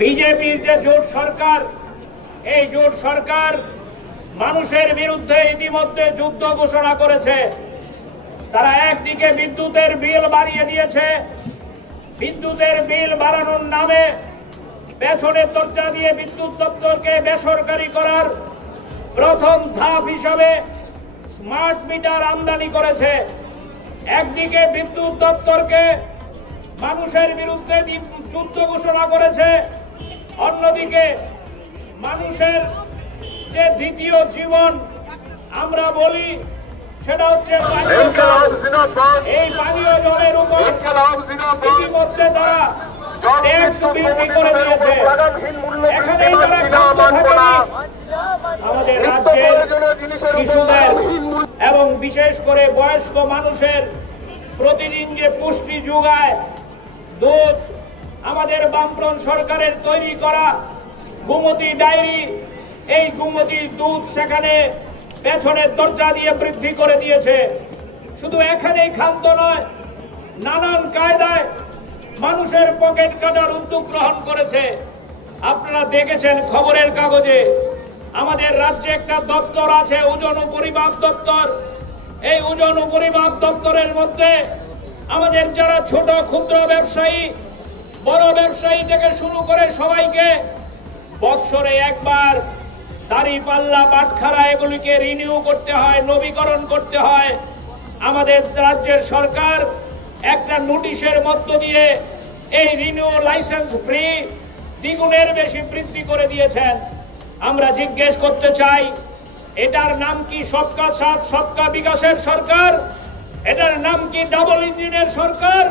বিজেপির যে জোট সরকার, এই জোট সরকার মানুষের বিরুদ্ধে ইতিমধ্যে যুদ্ধ ঘোষণা করেছে। তারা একদিকে বিদ্যুতের বিল বাড়িয়ে দিয়েছে, বিদ্যুতের বিল বাড়ানোর নামে পেছনে দরজা দিয়ে বিদ্যুৎ দপ্তরকে বেসরকারি করার প্রথম ধাপ হিসাবে স্মার্ট মিটার আমদানি করেছে। একদিকে বিদ্যুৎ দপ্তরকে মানুষের বিরুদ্ধে যুদ্ধ ঘোষণা করেছে, অন্যদিকে মানুষের যে দ্বিতীয় জীবন আমরা বলি সেটা হচ্ছে এই পানীয় জলের উপর ইতিমধ্যে তারা ট্যাক্স বৃদ্ধি করে দিয়েছে। এখানেই তারা ক্ষান্ত থাকেনি, আমাদের রাজ্যের শিশুদের এবং বিশেষ করে বয়স্ক মানুষের প্রতিদিন যে পুষ্টি যোগায় দুধ, আমাদের বামফ্রন্ট সরকারের তৈরি করা গোমতী ডায়েরি, এই গোমতী দুধ সেখানে পেছনের দরজা দিয়ে বৃদ্ধি করে দিয়েছে। শুধু এখানেই ক্ষান্ত নয়, নানান কায়দায় মানুষের পকেট কাটার উদ্যোগ গ্রহণ করেছে। আপনারা দেখেছেন খবরের কাগজে, আমাদের রাজ্যে একটা দপ্তর আছে ওজন ও পরিমাপ দপ্তর। এই ওজন ও পরিমাপ দপ্তরের মধ্যে আমাদের যারা ছোট ক্ষুদ্র ব্যবসায়ী, বড় ব্যবসায়ী থেকে শুরু করে সবাইকে বৎসরে একবার দাঁড়িপাল্লা, বাটখারা এগুলিকে রিনিউ করতে হয়, নবীকরণ করতে হয়। আমাদের রাজ্যের সরকার একটা নোটিশের মধ্য দিয়ে এই রিনিউ লাইসেন্স ফ্রি দ্বিগুণের বেশি বৃদ্ধি করে দিয়েছেন। আমরা জিজ্ঞেস করতে চাই, এটার নাম কি সবকা সাথ সবকা বিকাশের সরকার? এটার নাম কি ডাবল ইঞ্জিনের সরকার?